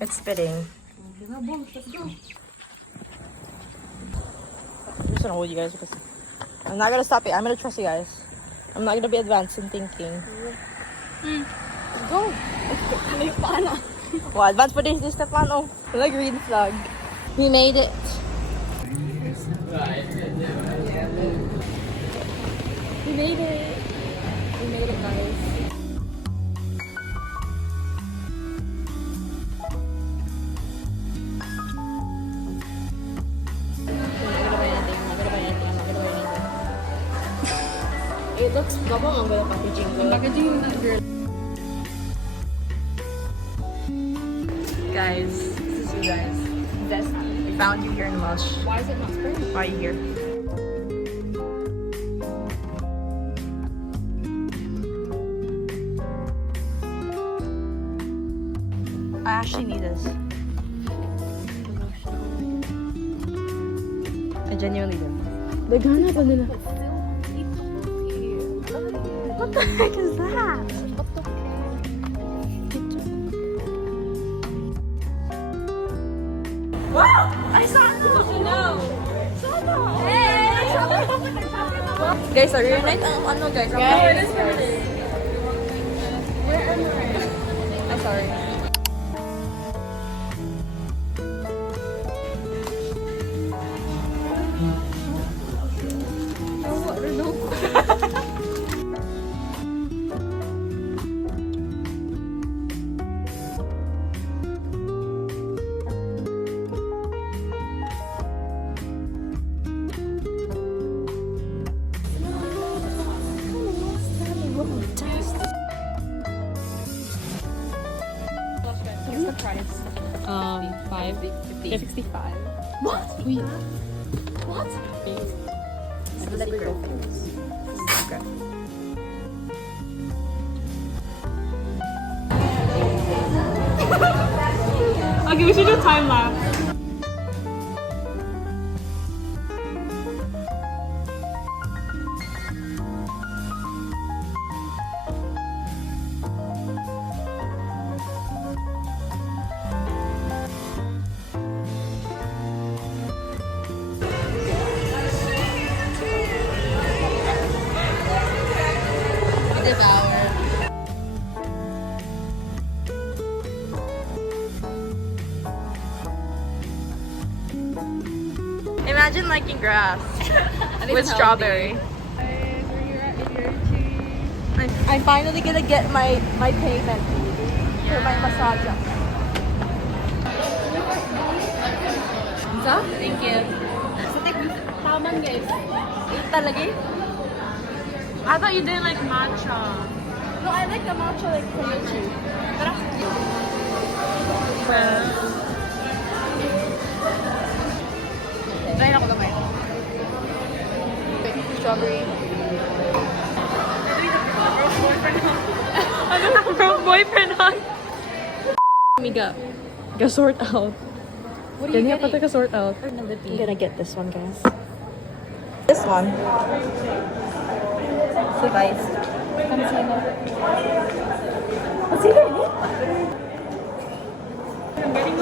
It's spitting. Let's go. I'm just gonna hold you guys because I'm not gonna stop it. I'm gonna trust you guys. I'm not gonna be advanced in thinking. Let's go. Well, advanced pa din si Stefano. The green flag. We made it. We made it. We made it, guys. It looks gabang ang ganda packaging ko. Packaging na girl. Guys, this is you guys. We found you here in Welsh. Why is it not spring? Why are you here? I actually need this. I genuinely do. Naghanap pa nila. What the heck is that? Wow! I saw it! No! Hey! Guys, are you night? Ano guys? Guys. I'm sorry. What's the price? 65. What? Wait. What? Let me go. Okay, we should do time lapse. Imagine liking grass with strawberry. I'm finally gonna get my payment for my massage. Thank you. Taman guys. Talagi? I thought you didn't like matcha. No, I like the matcha like Koyochi. Try na ko gamay. Strawberry. Ano na broke boyfriend on? Amiga, ga-sort out. What are you Ganyan pa getting? taga-sort out. I'm gonna get this one, guys. This one. So guys.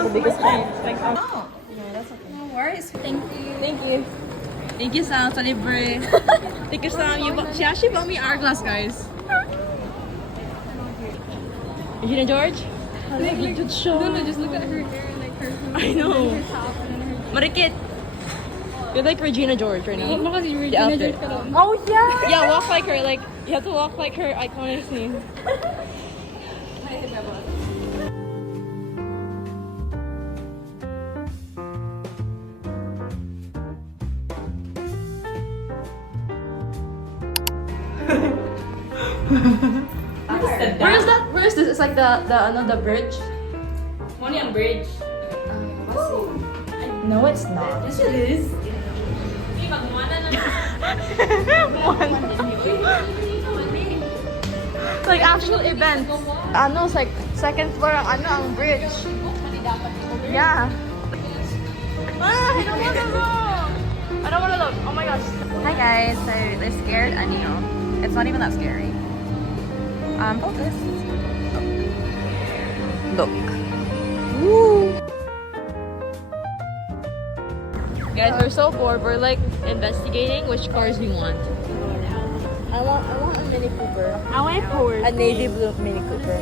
The biggest change. Like, oh. No, that's okay. No worries. Thank you. Thank you. Thank you, Sam, sa libre. Thank you, Sam. She actually bought me hourglass, guys. Regina George? Good show. No, just look at her hair, like her. I know. Her top and then her. Marikit. You're like Regina George right now. Baka si The Regina outfit. George ka lang. Oh yeah! Yeah, walk like her. Like, you have to walk like her iconic scene. Where is that? Where is this? It's like the bridge. Money on bridge. No, it's not. Yes, it is. Like actual event. Ano, it's like second floor ang ang bridge. Yeah. Ah, I don't wanna look. I don't wanna look. Oh my gosh. Hi guys, so they're scared and you know, it's not even that scary. Focus. Look. Woo. Guys, we're so bored. We're like investigating which cars we want. I want a Mini Cooper. I want a Porsche. A navy blue Mini Cooper.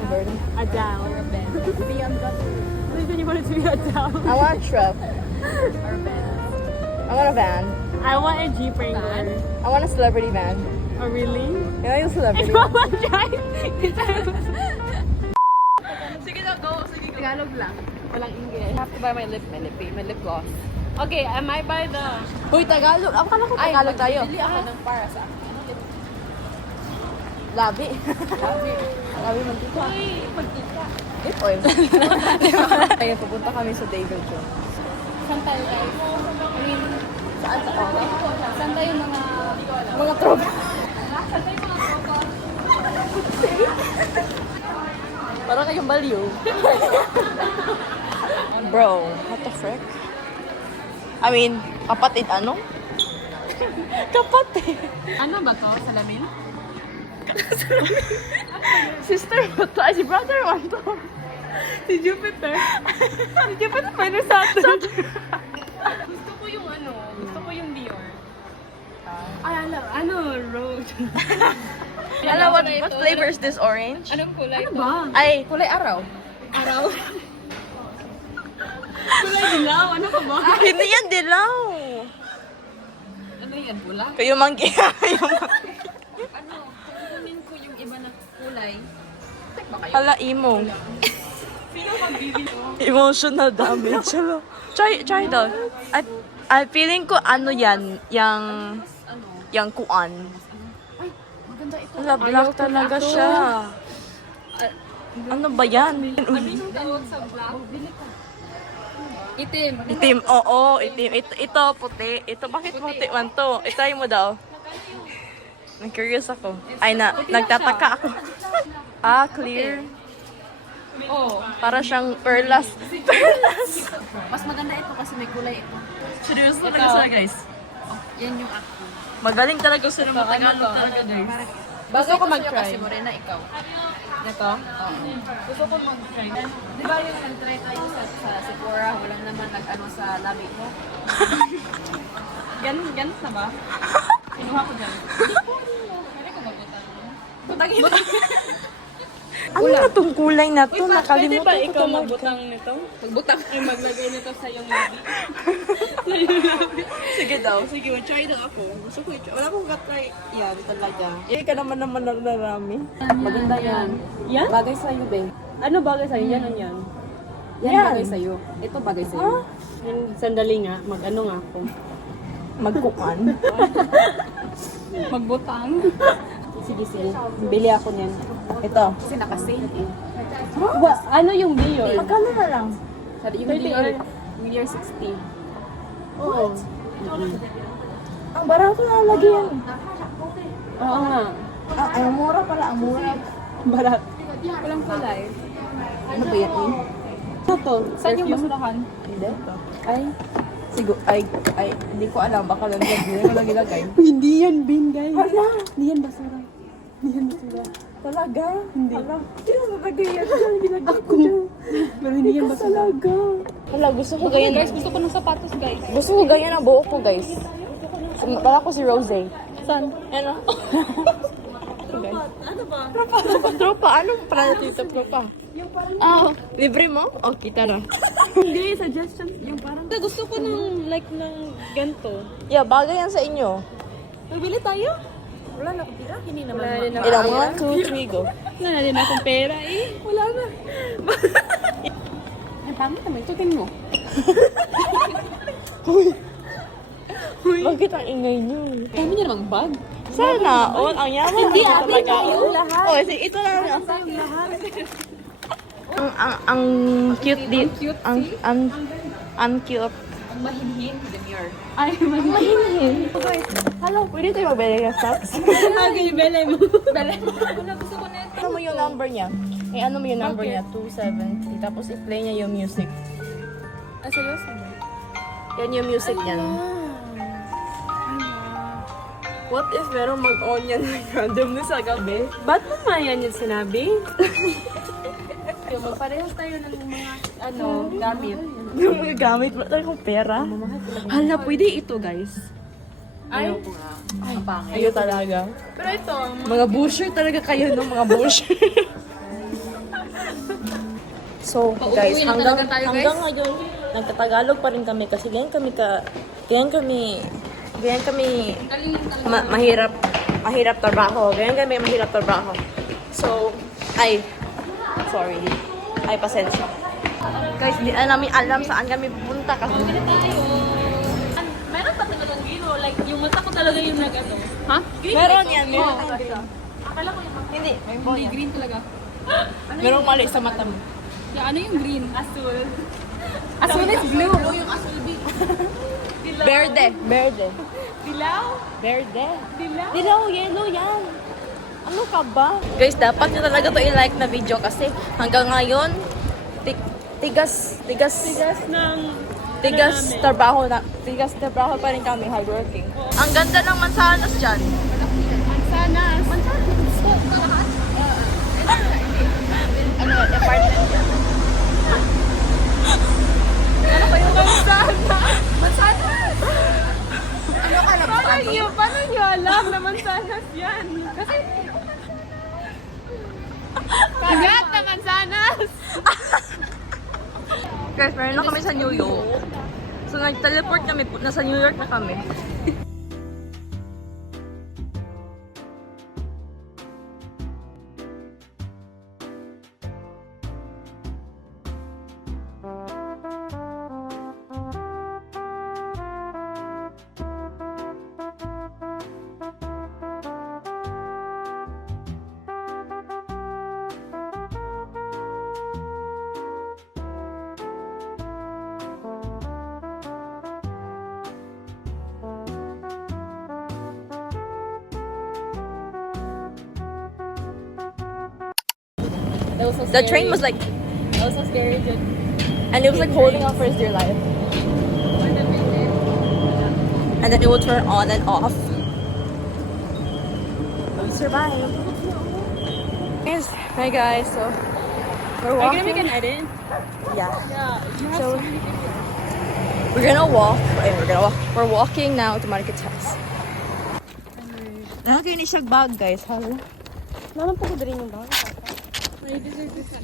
Converting. A down. Or a Benz. Which one you want it to be a down? I want a truck. Or a Benz. I want a van. I want a Jeep Wrangler. I want a celebrity van. Oh, really? Yeah, yung celebrity I van. want to drive. Sige na, go. Sige, go. Tagalog lang. Walang English. I have to buy my lip gloss. Okay, I might buy the... Uy, Tagalog. Ako kala ko Tagalog tayo. Bili ako ng para sa akin. Labi. Labi mantika. Uy, magkita. Lip oil. Kaya pupunta kami sa David Jones. Saan tayo guys? I mean, saan tayo? Saan tayo Mga tropa. Parang kayong baliw. Bro, what the frick? I mean, kapatid ano? Kapatid. Ano ba to? Salamin? Sister mo to. Ay, si brother mo to. Si Jupiter. Si Jupiter pa yung Saturn. Gusto ko yung ano. Gusto ko yung Dior. Ay, alam. Ano? Rose. Alam, what flavor is this orange? Anong kulay to? Ba? Ay, kulay araw. Araw? Kulay dilaw. Ano ka ba? hindi yan dilaw. Ano yan? Pula? Kayo manggi. Ano? Kukunin ko yung iba na kulay. Hala, emo. Sino magbibili ko? Emotional damage. Hello. Try daw. I feeling ko ano yan, yang kuan. Maganda ito. Hala, black talaga siya. Ano ba yan? Ano yung tawag sa black? Itim. Itim, oo, itim. Ito, puti. Ito, bakit puti man to? Itry mo daw. Curious ako. Ay, nagtataka ako. Ah, clear. Oo. Para siyang perlas. Perlas! Mas maganda ito kasi may kulay ito. Seryoso Ito. talaga sila, guys. Yan yung ako. Magaling talaga sila Ano matagalog to? talaga, guys. Gusto ko sa'yo mag-try. kasi morena ikaw. Ito? Gusto ko mag-try. Di ba yung nag-try tayo sa Sephora, walang naman nag-ano sa labi mo? Ganun na ba? Kinuha ko dyan. Pwede ko mabutan. Putangin. Ano na tong kulay na to? Pwede Nakalimutan ba ko ikaw to. magbutang nito? Magbutang. Ay, maglagay nito sa iyong labi. Sige daw. Sige, try daw ako. Gusto ko i-try. Wala akong ka-try yan talaga. Hindi ka naman narami. Maganda yan. Yan? Bagay sa'yo, babe. Ano bagay sa'yo? Yan o yan? Yan, Yan. bagay sa'yo. Ito bagay sa'yo. Yung sandali nga, mag-ano nga ako. Magkukan. Magbutang. Sige, Sil. Bili ako niyan. Ito. Kasi naka-sale eh. Ano yung Dior? Magkano na lang? Sabi yung 30 Dior, or Dior 60. Oo. Ang barato na lagi yan. Oo nga. Ang mura pala, ang mura. Barat. Walang kulay. Ano ba yan? Ano to? Saan yung Perfume? basurahan? Hindi. Ay. Siguro, ay, hindi ko alam. Baka lang hindi ko lang ilagay. Hindi yan bin, guys. Hala! Hindi yan basura. Hindi yan basura. Talaga? Hindi. Hala. Sino nalagay yan? Ginagay ko dyan. Pero hindi yan basura. Talaga. Hala, gusto ko ganyan. Guys, gusto ko ng sapatos, guys. Gusto ko ganyan ang buhok ko, guys. Para ko si Rose. Saan? Ano? Ano ba? Tropa, anong para dito, tropa? Yung parang... Ah, libre mo? Oh, kita na. Hindi, suggestions. Yung parang... Gusto ko ng, like, ng ganito. Yeah, bagay yan sa inyo. Magbili tayo? Wala na akong tira. Hindi naman. Wala rin ako. Ilang 1, 2, 3, go. Wala na din akong pera eh. Wala na. Ang pangit naman. Tutin mo. Bakit ang ingay niyo? Dami niya namang bag. Sana, all ang yaman. Hindi, Ito atin talaga. na yung lahat. Oh, sige, ito lang. Ang cute di. Ang cute. Ang mahinhin, demure. Ay, Mahinhin. Hello, pwede tayo magbili ng stocks? Okay, bele mo. Bele. Wala, gusto ko na ito. Ano mo yung number niya? Ano mo yung number niya? 270. Tapos i-play niya yung music. Ah, seryoso? Yan yung music niyan. What if meron mag-on yan randomly sa gabi? Ba't naman yan yung sinabi? tayo. Magparehas tayo ng mga, gamit. Yung mga gamit, wala talaga akong pera. Hala, pwede ito, guys. Ay, Ang pangit. Ayaw talaga. pero ito, Mga busher talaga kayo, no? Mga busher. So, guys, Pauuwiin na hanggang talaga tayo, guys. ngayon, nagtatagalog pa rin kami kasi ganyan kami mahirap trabaho. Ganyan kami mahirap trabaho. So, sorry. Pasensya. Guys, hindi namin alam saan kami pupunta kasi meron pa talagang green, oh. Like, yung mata ko talaga yung nag-ano. Ha? Green meron ba yan, ito? meron Oo. talaga siya. Akala ko yung mata. Hindi, Hindi, green talaga. merong mali sa mata mo. Yeah, ano yung green? Asul. Asul is blue. Yung asul Dilaw. Verde. Dilaw? Verde. Dilaw? Dilaw, yellow yan. Ano ka ba? Guys, dapat nyo talaga to i-like na video kasi hanggang ngayon, tigas trabaho pa rin kami, hardworking. Ang ganda ng mansanas dyan. Mansanas. Ano, apartment yan. Ano ba yung mansanas? Mansanas! Ano Paano nyo alam na mansanas yan? Kasi... Kagat na mansanas! Guys, meron na kami sa New York. So, nag-teleport kami, nasa New York na kami. That was so The train was like, That was so scary. and it was like holding on for its dear life. And then it would turn on and off. But we survived. Yes. Hi guys, so we're Are you walking. gonna make an edit? Yeah. Yeah. You have So- so many videos. We're gonna walk. We're walking now to Marikit's house. Nalagay ni siyang bag, guys. Hello. Naman po ko din yung bawang.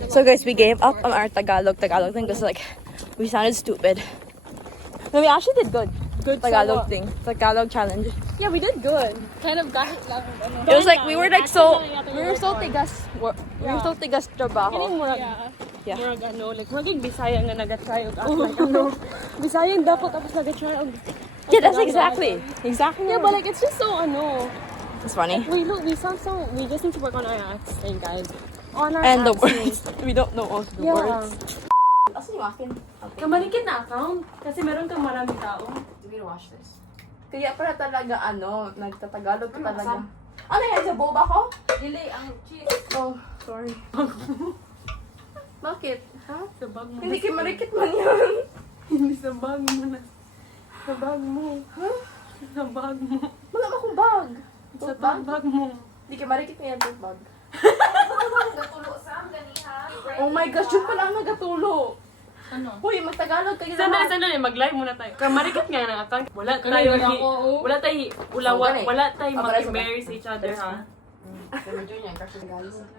So guys, we gave up on our Tagalog thing because like we sounded stupid. No, we actually did good. Good Tagalog thing. Tagalog challenge. Yeah, we did good. Kind of kahit lang. It was like we were so tigas trabaho. Kining murag. Yeah. Murag ano, like murag Bisaya nga naga-try og act like ano. Bisaya dapat tapos naga-try og. Yeah, that's exactly. Yeah, but like it's just so ano. It's funny. We just need to work on our accent, guys. On our And the accent. words. We don't know all the Yeah. words. Asan yung akin? Kamalikit na account kasi meron kang maraming tao. Do we wash this? Kaya pala talaga nagtatagalog ka talaga. Ano yan? Sa boba ko? Dili, ang cheese. Oh, sorry. Bakit? Ha? Sa bag mo. Hindi kayo marikit man yun. Hindi sa bag mo na. Sa bag mo. Huh? Sa bag mo. Wala akong bag. Sa Tote bag? bag mo. Hindi kayo marikit na yan, tote bag. Natulo sa ganihan. Oh my gosh, yun pala ang nagatulo. Ano? Huy, magtagalog kayo Sandali, mag-live muna tayo. Kamarikit nga ng account. Wala tayo, wala tayo mag-embarrass each other, ha?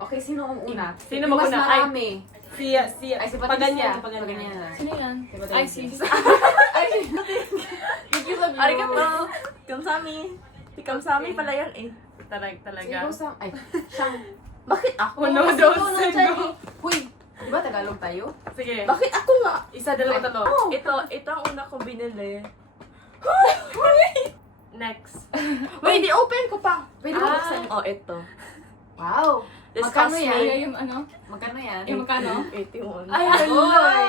Okay, sino ang una? Sino Yung mag-una? Mas marami. Siya. Ay, si Paganyan, Patricia. paganyan. Sino yan? Ay, sis. Arigato. Kamsami. Si Kamsami pala yan eh. Talaga. Sino sa... Ay, siyang... Bakit ako? Uno, Sino dos, nandyan cinco. eh? Huy, di ba Tagalog tayo? Sige. Bakit ako nga? Isa, dalawa, tatlo. Oh. Ito ang una kong binili. Next. Wait, di-open ko pa. Pwede mo buksan? Oh, ito. Wow. Magkano Disgust yan? me. Yung ano? Magkano yan? Yung magkano? 81. Ay, Oy!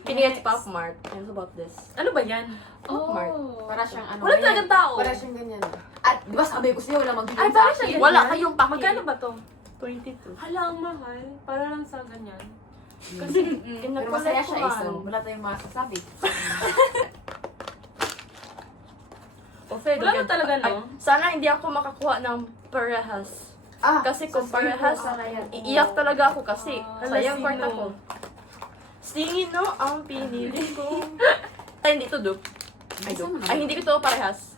Can you get Pop Mart? What about this? Ano ba yan? Pop Mart. Para siyang ano. Wala ganyan. talagang tao. Para siyang ganyan. At di ba sabi ko sa'yo, wala magbigay Ay, sa para akin. siya Wala kayong paki. Magkano ba to? 22. Hala, ang mahal. Para lang sa ganyan. Kasi, Pero masaya siya iso. Wala tayong masasabi. Okay, Wala na talaga, no? Sana hindi ako makakuha ng parehas. Kasi kung parehas, iiyak talaga ako kasi. Sayang part ako. Sino ang pinili ko? Ay, hindi to dupe. Ay, hindi ko to parehas.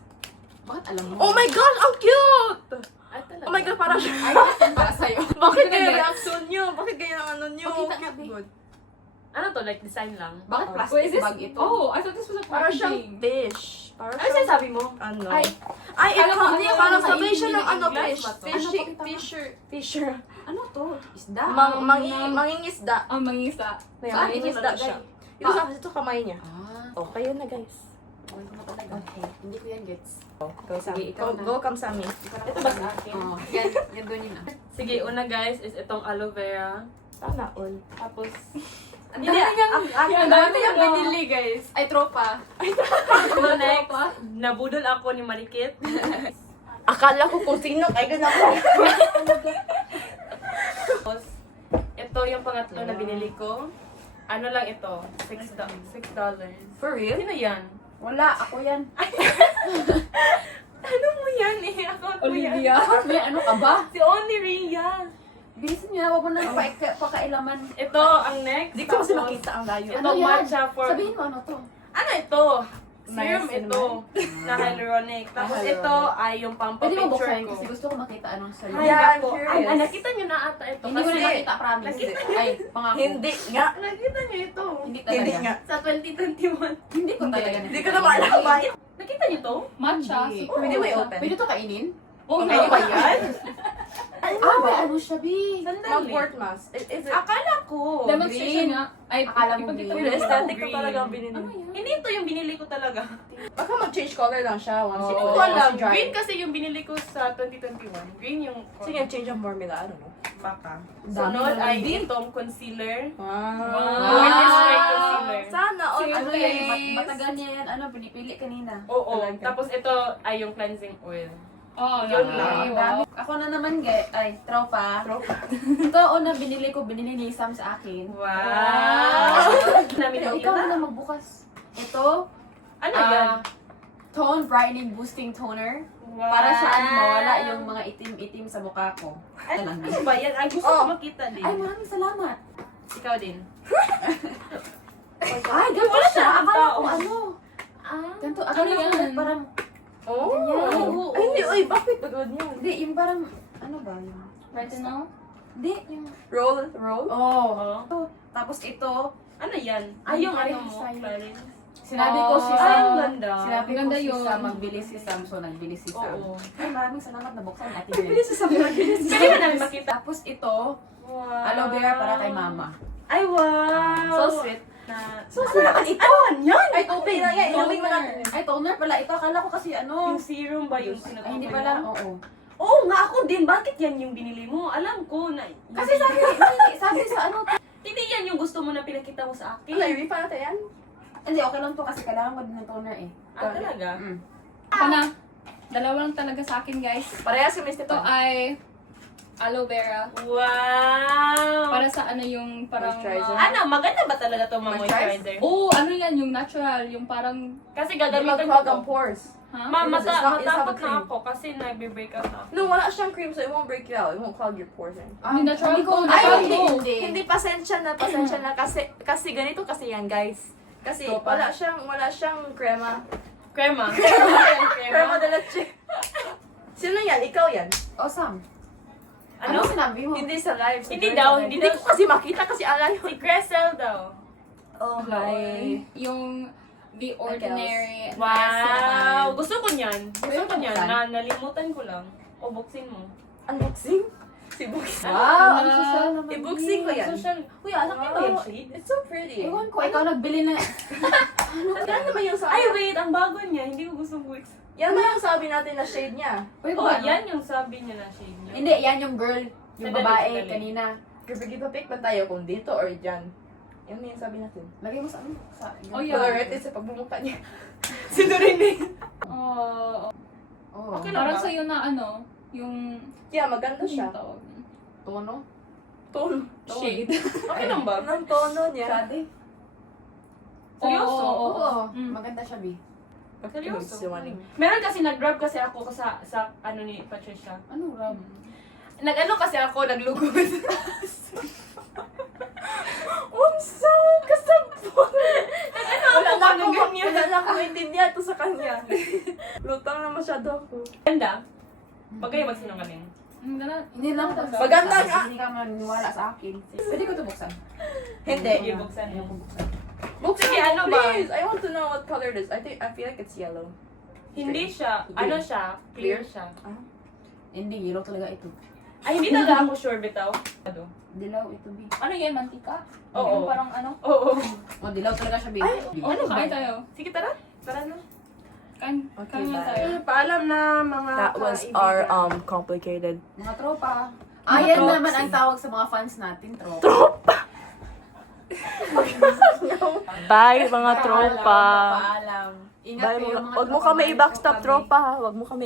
Bakit alam mo? Oh my God! Ang cute! Ay, talaga. Oh my God, parang siya. Ay, para sa'yo. Bakit kaya reaction niyo? Bakit kaya ang ano niyo? Pakita Cute natin. good. Ano to? Like design lang? Bakit Wait, plastic is this- bag ito? Oh, I thought this was a Parang siyang packaging. fish. Parang Ano siyang, sinasabi mo? ano? Ay, Ay, alam ito, mo, hindi ako parang naiintindihan sabay siya ng ng ano, English fish. ba to? Fisher. Ano, pakita Fisher. ano to? Isda? Mangingisda. Ang mangisa. Saan Mangingisda ito siya. nalagay? Ito sa ito kamay niya. Ah, Oh, kayo na guys. wala mo talaga. Okay. Hindi ko yan gets. Go, Sige, ikaw na. Go, come sa amin. Ito ba sa akin? Oh, yan doon yun ah. Sige, una guys is itong aloe vera. Sana all. Tapos, Hindi, ang dami niyang binili guys. Ay, tropa. So next, nabudol ako ni Marikit. Akala ko kung sino, kaya ganun ako. Tapos, ito yung pangatlo na binili ko. Ano lang ito? $6. For real? Sino yan? Wala, ako yan. Ano mo yan eh? Account mo yan. May ano ka ba? Si Oni Rhea. Bilisan niya, huwag mo na pakailaman. Ito ang next. Hindi ko kasi Tapos, makita ang layo. Ito matcha for... Sabihin mo ano to? Ano ito? Serum Nice ito. Na hyaluronic. Tapos Hyaluronic. ito ay yung Pwede mo pampapicture buksan ko. kasi gusto ko makita anong sa Ay, loob. Yeah, I'm ako. curious. Ay, nakita nyo na ata ito. Hindi ko Kasi na makita, promise. Nakita Ay, pangako. Hindi nga. nakita nyo ito. Hindi talaga. Hindi nga. Sa 2021. Hindi ko talaga. Hindi ko na maalala. Nakita nyo to? Matcha. Hindi. Pwede mo i-open. Pwede to kainin? Oh, Okay no. ba yan? Ah, may ano siya, Bi? Sandali. Mag-port mask. Is it? Akala ko. Demonstration nga. Ay, Akala mo ipakita green. mo. Yung aesthetic ko Green. talaga ang binili. Hindi ito yung binili ko talaga. Baka mag-change color lang siya once Hindi you ko alam. dry. Green kasi yung binili ko sa 2021. Green yung... Sige, change ang formula. I don't know. Baka. Dami Sunod na ay din. itong concealer. Wow. White Spray concealer. Sana all. Ano Okay. yan? Matagal niya yan. Ano, pinipili kanina. Oo. Talaga. Tapos ito ay yung cleansing oil. Oh, Yun okay. lang. Ang dami. Ako na naman, ay, tropa. Ito, una, binili ni Sam sa akin. Wow! Namin Ikaw nakita. na magbukas. Ito, Ano yan? Tone Brightening Boosting Toner. Wow. Para saan mawala yung mga itim-itim sa mukha ko. Ito lang. Ano ba yan? Ay, gusto Oh. ko makita din. Ay, maraming salamat. Ikaw din. Ay, ganito Wala siya. siya, Akala ko tao. ano. Ah. Ganito. Akala ko yan? parang, Oh. Ganyan. Ay, hindi. Uy, bakit pagod niya? hindi, yung parang, ano ba yung, Retinol? hindi, yung, Roll. oh. Oo. Tapos ito, Ano yan? Ay, Ay, yung ano mo, sa'yo. Clarence. sinabi ko si Ay, Sam, ang ganda. sinabi ko Ganda si yun. Sam, magbili si Sam, so nagbili si Sam. Oo. Ay, maraming salamat na buksan natin Pwede yun. sa sabi Pwede ba namin makita? Tapos ito, Wow. aloe vera para kay mama. Ay, wow! So sweet. Na, So, naman ito. Yan. Ay, okay lang yan. Inumin mo natin. Ay, toner pala. Ito, akala ko kasi ano. yung serum ba yung Ay, hindi pala, oo. Oo nga, ako din. Bakit yan yung binili mo? Alam ko na... Kasi sabi sa ano, Hindi yan yung gusto mo na pinakita mo sa akin. Wala, i-refund natin yan. hindi, okay lang to kasi kailangan ko din ng toner eh. Ah, talaga? Mm. Ako na. Dalawa lang talaga sa akin, guys. Parehas kami Ito Stefan. ay aloe vera. Wow! Para sa ano yung parang... Moisturizer. Ano, maganda ba talaga itong mga moisturizer? Oh, ano yan? Yung natural. Yung parang... Kasi Hindi gagamitan ko mag-clog to. ang pores. Ha? Ma, Because it's not- it's not matakot a cream. na ako kasi nagbe-break out ako. No, wala siyang cream so it won't break you out. It won't clog your pores in. Hindi natural Hindi ko, ko. ay, Natural hindi, ko. hindi. Hindi, pasensya na kasi ganito kasi yan, guys. Kasi So, wala siyang crema. Crema. Crema de leche. Sino yan? Ikaw yan? Oh, Sam. Ano? Ano sinabi mo? Hindi sa live. sa Hindi Joy daw, sa live. hindi Hindi daw. ko kasi makita kasi alay. Si Crescel daw. Oh, Yung The Ordinary. Wow! Gusto ko niyan. Gusto Pwede ko niyan. buksan? Nalimutan ko lang. O, buksin mo. Unboxing? Si Boxing. Wow, ang Ah, social naman. i-boxing ko yan. Social. Uy, alam ko ba yung Wow. shade? It's so pretty. Ewan ko, ikaw nagbili na. Ano naman yung sa... Ay, wait. Ang bago niya. Hindi ko gusto buksan. Yan naman yung sabi natin na shade niya. Pwede Oh, ba? yan yung sabi niya na shade niya. Hindi, yan yung girl. Yung Sandali, babae sandali. kanina. Pick ba tayo kung dito or dyan? Yan yung sabi natin. Lagay mo sa ano? Sa, Oh, yeah. Colorete sa pagbumuka niya. Si Dorine. Oh, Oh. Okay lang parang ba? sa'yo na ano, yung... Yeah, maganda siya. Yung tawag. Tono? Tono. Shade. Okay lang ba? Ng tono niya. Shade? Seryoso? Oo. Oo. Mm. Maganda siya, Bi. Seryoso? Si Wani. Meron kasi nag-grab kasi ako sa ano ni Patricia. Ano, Rob? Nag-ano kasi ako, naglugod. Wala na ako intindihan to sa kanya. Lutang na masyado ako. Ganda. Pag kayo magsinungaling. Hindi lang ako. Maganda nga. Hindi ka maniwala sa akin. Pwede ko ito buksan? Hindi. Yung buksan. Ayoko buksan. Buksan, Sige, ano ba? please. I want to know what color it is. I feel like it's yellow. Hindi siya. Ano siya? Clear siya. Hindi, yellow talaga ito. Ay, hindi talaga ako sure bitaw. Ano? Dilaw ito, B. Ano yan, mantika? Oo. Yung parang ano? Oo. Oh, dilaw talaga siya, B. Ano ba? Kain tayo. Sige, tara. Tara na. Kain Okay, na bye. tayo. Paalam na mga That was our complicated. mga tropa. Ayan trops. naman ang tawag sa mga fans natin, tropa. Bye mga tropa. Paalam. Ingat Bye kayo mga. mga Wag mo tropa. kami Bye, i-backstab kami. tropa ha. Wag mo kami